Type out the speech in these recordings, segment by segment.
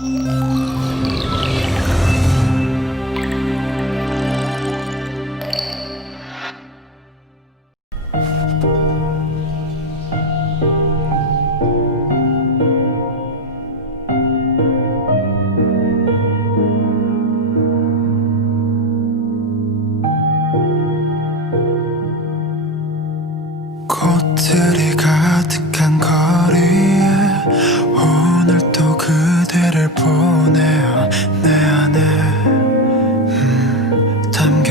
Música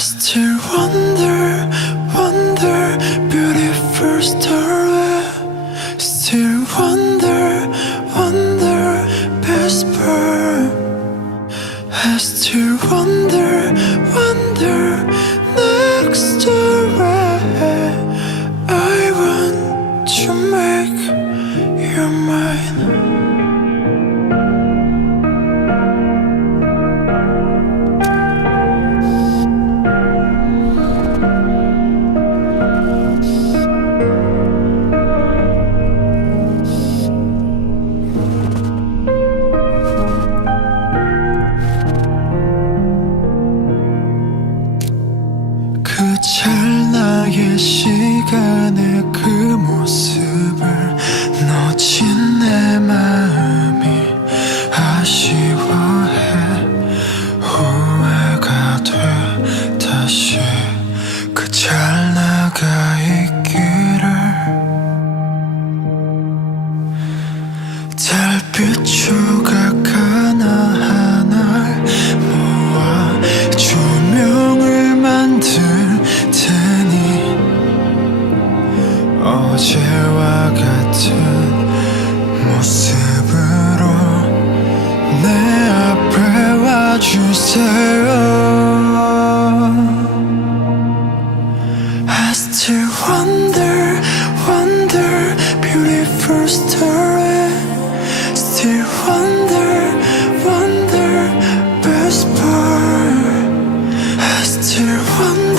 just to wonder 그 찰나의 시간의 그 어제와 같은 모습으로 내 앞에 와주세요 I still wonder, wonder, beautiful story. Still wonder, wonder, best part. I still wonder,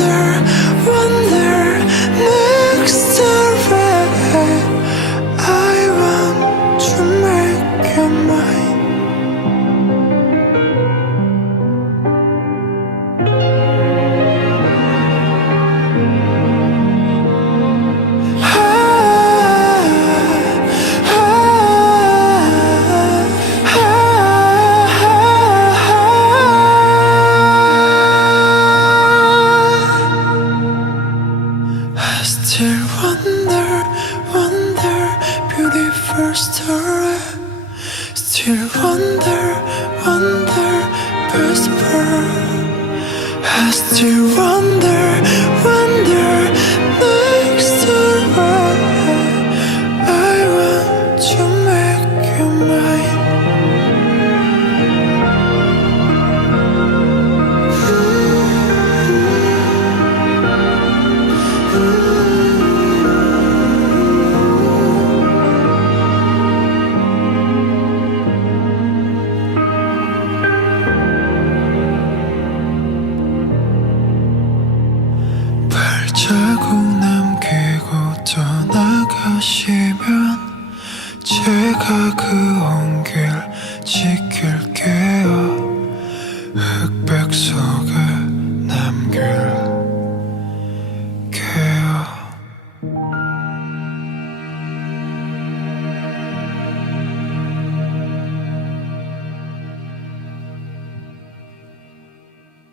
story. Still wonder, wonder, part. I still wonder, 떠나가시면 제가 그